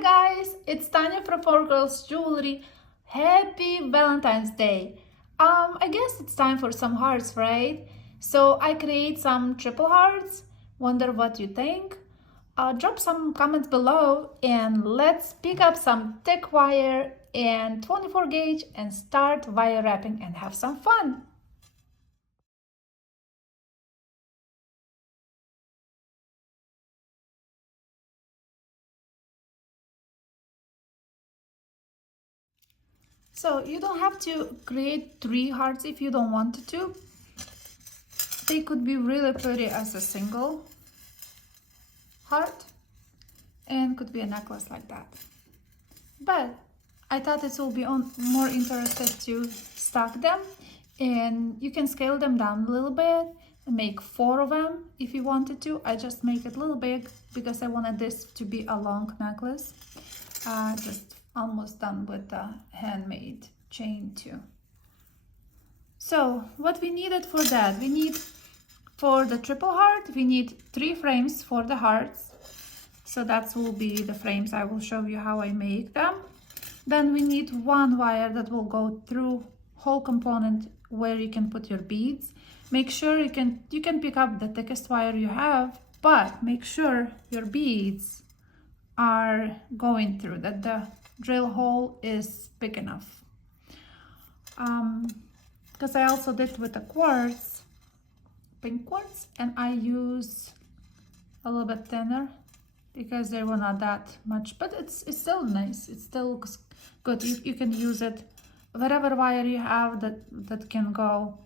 Hi guys, it's Tanya from 4Girls Jewelry. Happy Valentine's Day. I guess it's time for some hearts, right? So I create some triple hearts. Wonder what you think? Drop some comments below and let's pick up some thick wire and 24 gauge and start wire wrapping and have some fun. So you don't have to create 3 hearts if you don't want to. They could be really pretty as a single heart and could be a necklace like that. But I thought it will be more interested to stack them, and you can scale them down a little bit and make 4 of them if you wanted to. I just make it a little big because I wanted this to be a long necklace. Just almost done with the handmade chain too. So what we needed for that, we need for the triple heart, we need 3 frames for the hearts. So that will be the frames. I will show you how I make them. Then we need 1 wire that will go through whole component where you can put your beads. Make sure you can pick up the thickest wire you have, but make sure your beads are going through, that the drill hole is big enough. Because I also did with the quartz, pink quartz, and I use a little bit thinner because they were not that much, but it's still nice. It still looks good. You can use it, whatever wire you have that can go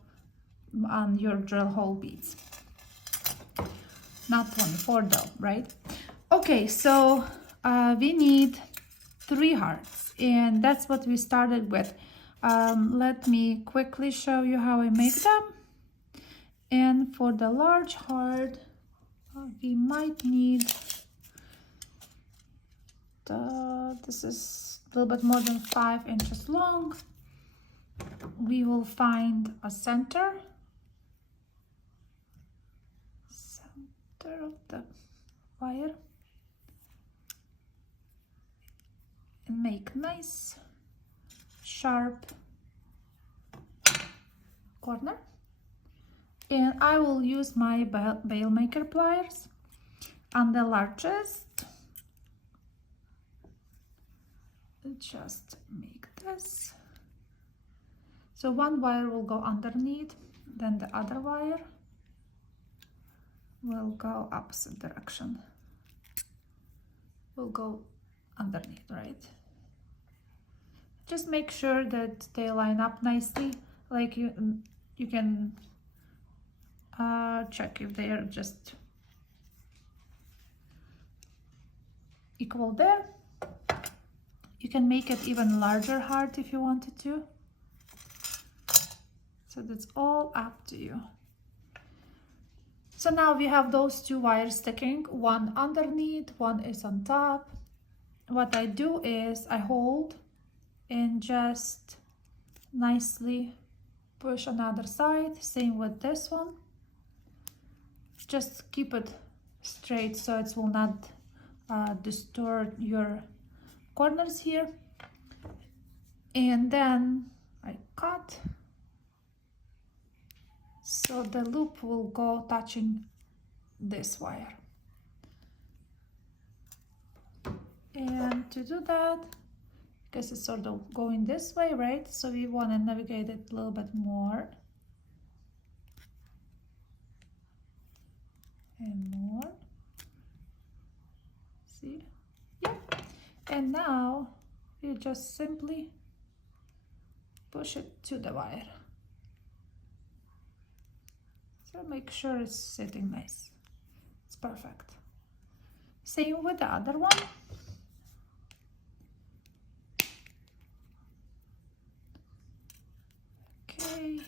on your drill hole beads. Not 24 though, right? Okay, so we need 3 hearts, and that's what we started with. Let me quickly show you how I make them. And for the large heart, we might need this is a little bit more than 5 inches long. We will find a center of the wire and make nice sharp corner. And I will use my bail maker pliers on the largest. Just make this. So 1 wire will go underneath, then the other wire will go opposite direction. Will go underneath, right? Just make sure that they line up nicely. Like you can check if they are just equal there. You can make it even larger heart if you wanted to. So that's all up to you. So now we have those 2 wires sticking, 1 underneath, 1 is on top. What I do is I hold and just nicely push another side. Same with this one. Just keep it straight so it will not distort your corners here. And then I cut so the loop will go touching this wire. And to do that, because it's sort of going this way, right? So we want to navigate it a little bit more and more. See? Yep. And now you just simply push it to the wire. So make sure it's sitting nice. It's perfect. Same with the other one. Okay.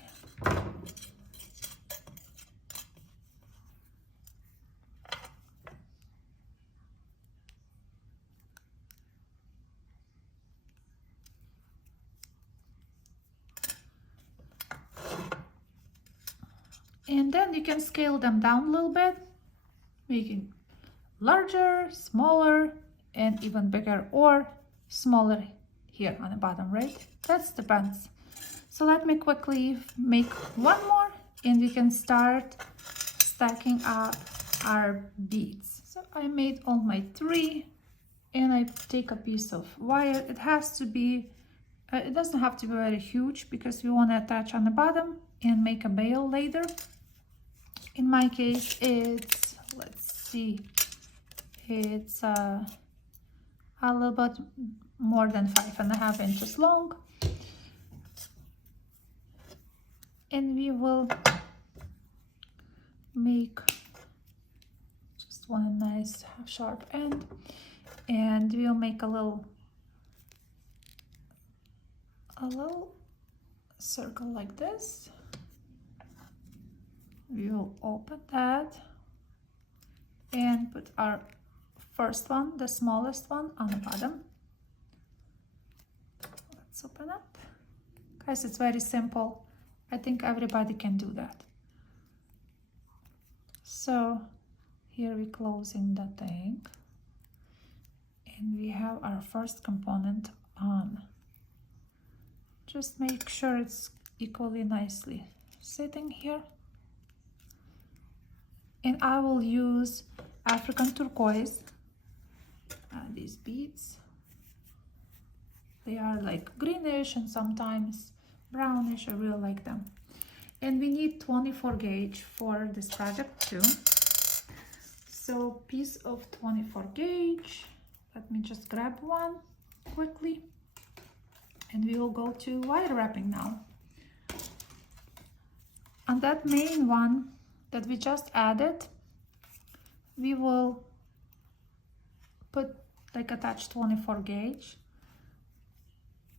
And then you can scale them down a little bit, making larger, smaller, and even bigger or smaller here on the bottom, right? That depends. So let me quickly make one more and we can start stacking up our beads. So I made all my 3 and I take a piece of wire. It has to be, it doesn't have to be very huge because we want to attach on the bottom and make a bail later. In my case, it's, let's see, it's a little bit more than 5.5 inches long. And we will make just one nice sharp end, and we'll make a little circle like this. We will open that and put our first one, the smallest one, on the bottom. Let's open up. Guys, it's very simple. I think everybody can do that. So here we're closing the thing and we have our first component on. Just make sure it's equally nicely sitting here. And I will use African turquoise, these beads. They are like greenish and sometimes brownish. I really like them. And we need 24 gauge for this project too. So piece of 24 gauge. Let me just grab one quickly. And we will go to wire wrapping now. On that main one that we just added, we will put like attach 24 gauge.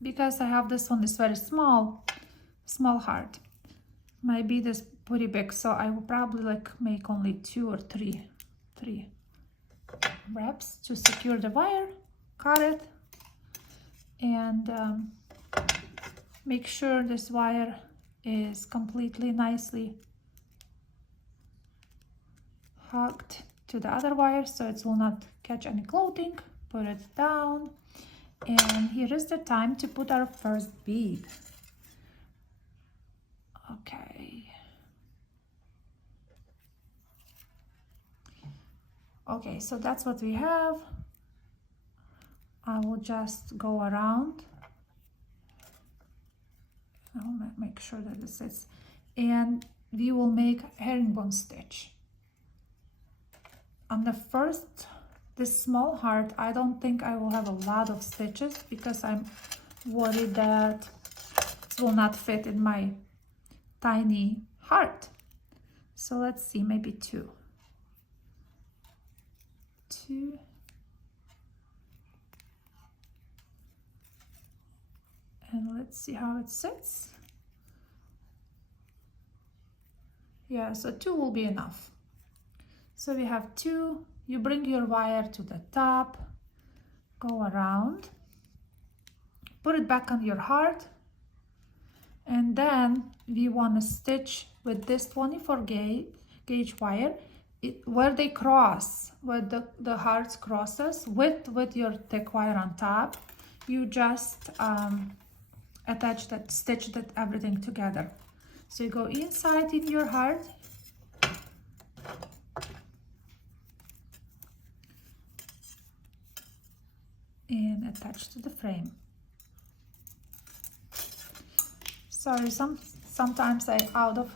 Because I have this one is very small heart. My bead is pretty big, so I will probably like make only 2 or 3 wraps to secure the wire. Cut it and make sure this wire is completely nicely hooked to the other wire so it will not catch any clothing. Put it down, and here is the time to put our first bead. Okay, so that's what we have. I will just go around. I'll make sure that this is, and we will make herringbone stitch. On the first, this small heart, I don't think I will have a lot of stitches because I'm worried that it will not fit in my tiny heart. So let's see, maybe 2. And let's see how it sits. Yeah, so 2 will be enough. So we have 2. You bring your wire to the top, go around, put it back on your heart, and then we want to stitch with this 24 gauge wire where they cross, where the hearts crosses with your thick wire on top. You just attach that, stitch that everything together. So you go inside in your heart and attach to the frame. Sorry, sometimes I out of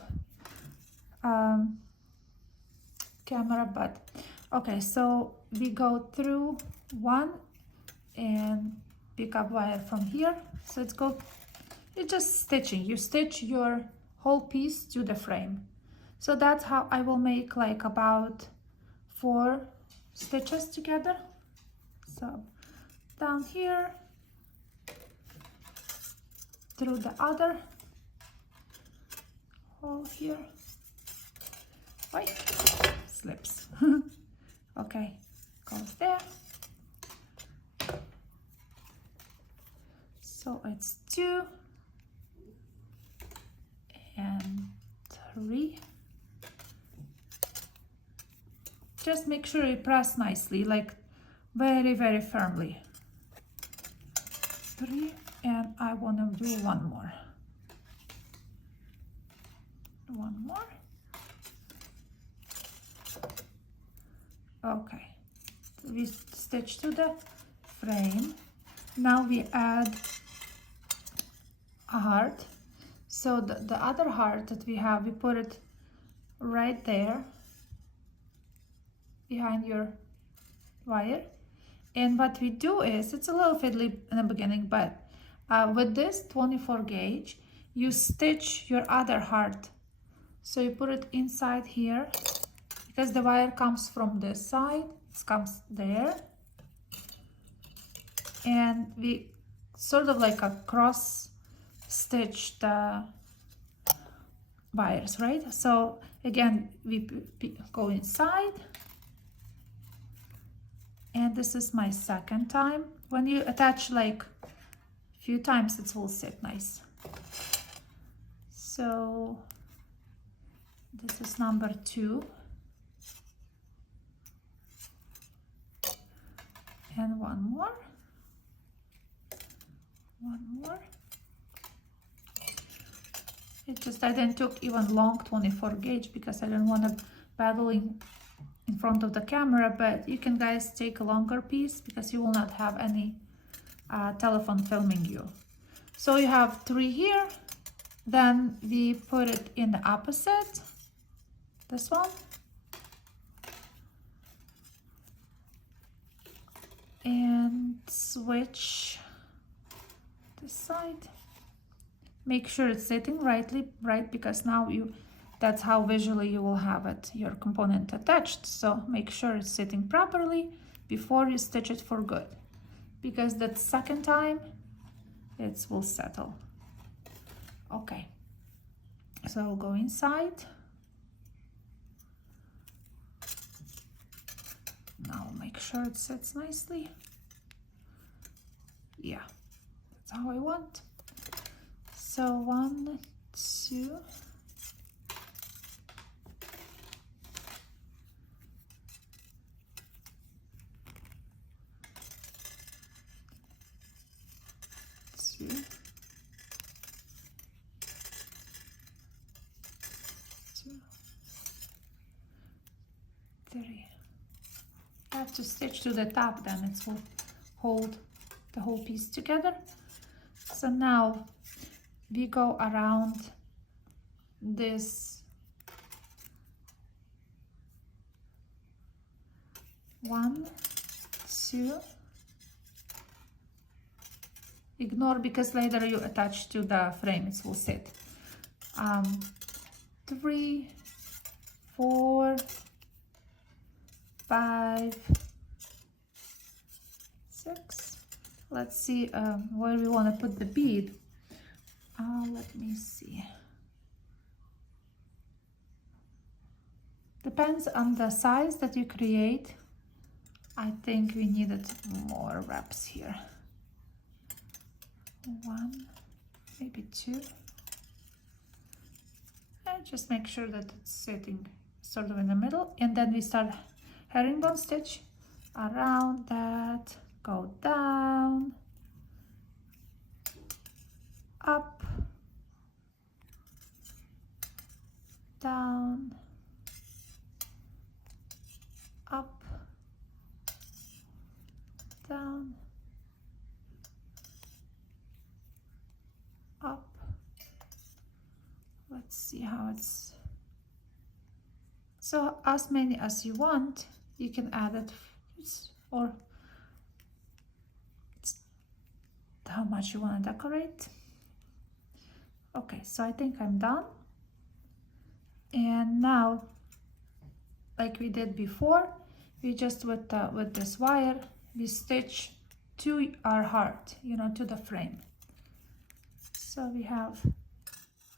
camera, but okay, so we go through one and pick up wire from here. So it's just stitching. You stitch your whole piece to the frame. So that's how I will make like about 4 stitches together. So down here, through the other hole here. Wait, slips. Okay, goes there. So it's 2 and 3. Just make sure you press nicely, like very, very firmly. 3, and I want to do one more. One more. Okay, we stitch to the frame. Now we add a heart. So the other heart that we have, we put it right there behind your wire. And what we do is, it's a little fiddly in the beginning, but with this 24 gauge, you stitch your other heart. So you put it inside here, because the wire comes from this side, it comes there. And we sort of like a cross stitch the wires, right? So again, we go inside. And this is my second time. When you attach like a few times, it will sit nice. So this is number 2. And one more. One more. It just, I didn't took even long 24 gauge because I didn't want to paddling in front of the camera, but you can guys take a longer piece because you will not have any telephone filming you. So you have 3 here, then we put it in the opposite, this one, and switch this side. Make sure it's sitting right, because now that's how visually you will have it, your component attached. So make sure it's sitting properly before you stitch it for good, because that second time it will settle. Okay, so I'll go inside. Now make sure it sits nicely. Yeah, that's how I want. So 1, 2, 2, 3. I have to stitch to the top, then it will hold the whole piece together. So now we go around this 1, 2. Ignore, because later you attach to the frame, it will sit. 3, 4, 5, 6. Let's see where we want to put the bead. Let me see. Depends on the size that you create. I think we needed more wraps here. 1, maybe 2. And just make sure that it's sitting sort of in the middle. And then we start herringbone stitch around that, go down, up, down, up, down, up. Let's see how it's. So as many as you want, you can add it, or how much you want to decorate. Okay, so I think I'm done. And now, like we did before, we just with this wire, we stitch to our heart, to the frame. So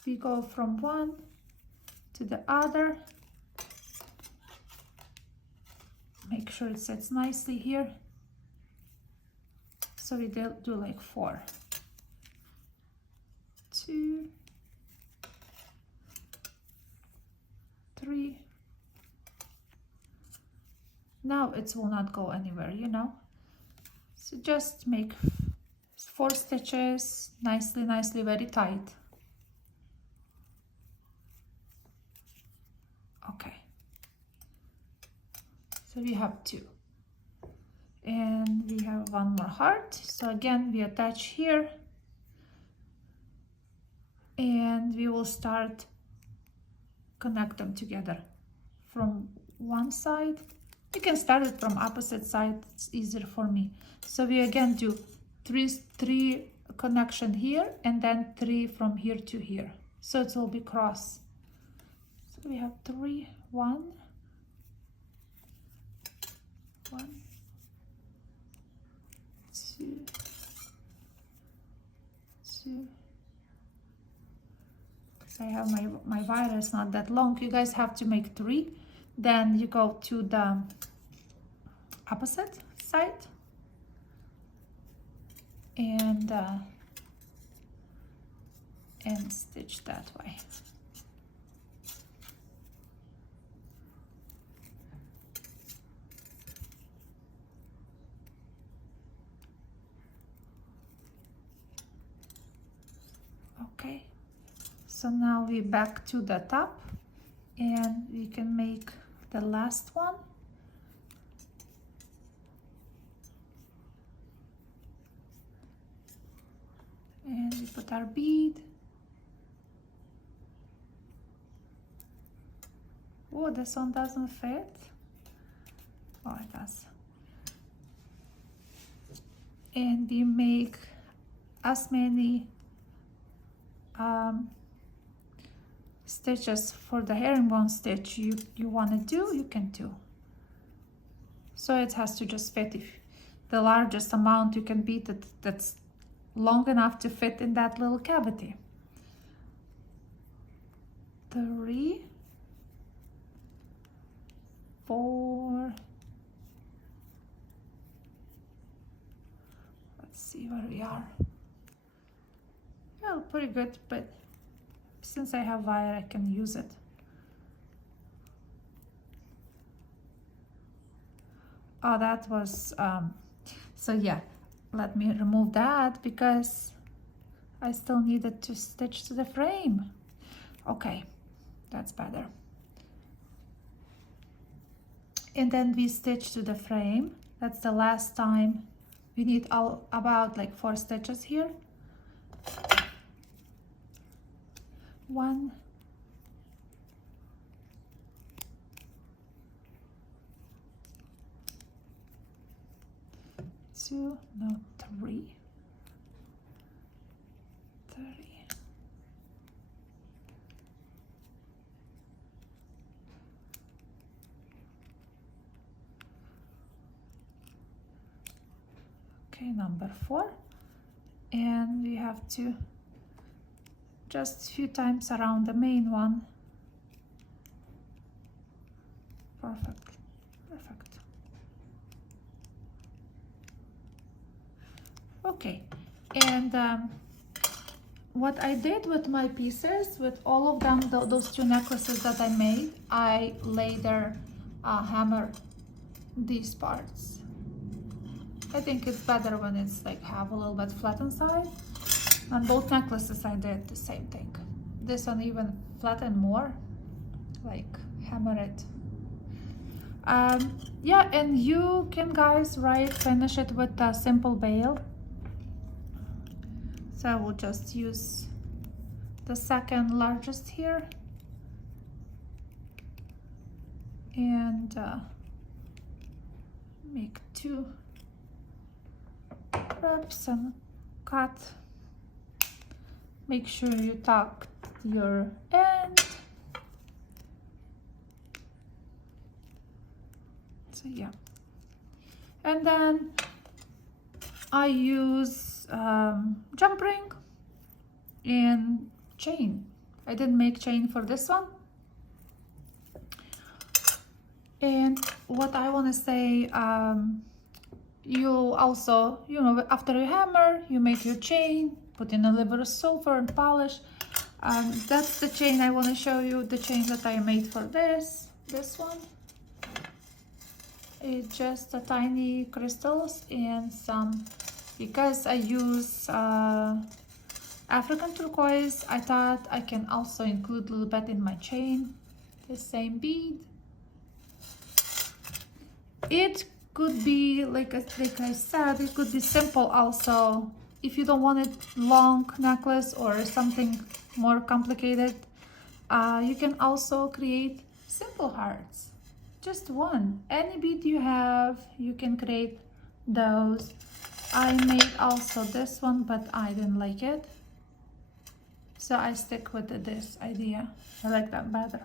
we go from one to the other. Make sure it sits nicely here. So we do like 4. 2, 3. Now it will not go anywhere, So just make 4 stitches nicely, very tight. Okay, so we have 2, and we have 1 more heart. So again, we attach here, and we will start connect them together from one side. You can start it from opposite side, it's easier for me. So we again do three connection here, and then 3 from here to here, so it will be cross. So we have 3, 1, 2, 2. Because I have my wire is not that long, you guys have to make 3. Then you go to the opposite side and stitch that way. Okay, so now we back to the top, and we can make the last one. And we put our bead. Oh, this one doesn't fit. Oh, it does. And we make as many stitches for the herringbone stitch you want to do, you can do. So it has to just fit. If the largest amount you can beat it, that's long enough to fit in that little cavity. 3, 4. Let's see where we are. Well, pretty good, but since I have wire, I can use it. Oh, that was, so yeah, let me remove that because I still needed to stitch to the frame. Okay, that's better. And then we stitch to the frame. That's the last time. We need about like 4 stitches here. 1, 2, no, 3, 3. Okay, number 4, and we have to just a few times around the main one. Perfect, perfect. Okay, and what I did with my pieces, with all of them, those 2 necklaces that I made, I later hammer these parts. I think it's better when it's like have a little bit flat inside. On both necklaces I did the same thing. This one even flatten more, like hammer it. Yeah, and you can guys finish it with a simple bail. So I will just use the second largest here and make 2 wraps and cut. Make sure you tuck your end. So yeah, and then I use jump ring and chain. I didn't make chain for this one. And what I want to say, you also, you know, after you hammer, you make your chain, put in a little bit of silver and polish. That's the chain I want to show you, the chain that I made for this one. It's just a tiny crystals and some, because I use African turquoise, I thought I can also include a little bit in my chain. The same bead. It could be like I said, it could be simple also. If you don't want a long necklace or something more complicated, you can also create simple hearts. Just one. Any bead you have, you can create those. I made also this one, but I didn't like it, so I stick with this idea. I like that better.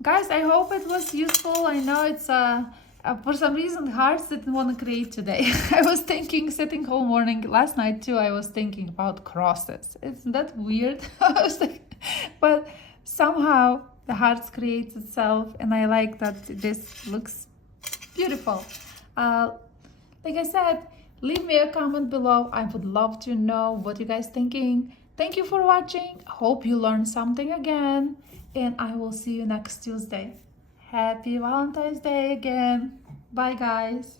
Guys, I hope it was useful. I know it's for some reason hearts didn't want to create today. I was thinking, sitting whole morning last night too, I was thinking about crosses. Isn't that weird? I was like, but somehow the hearts creates itself, and I like that this looks beautiful. Like I said, leave me a comment below. I would love to know what you guys thinking. Thank you for watching. Hope you learned something again, and I will see you next Tuesday. Happy Valentine's Day again. Bye guys.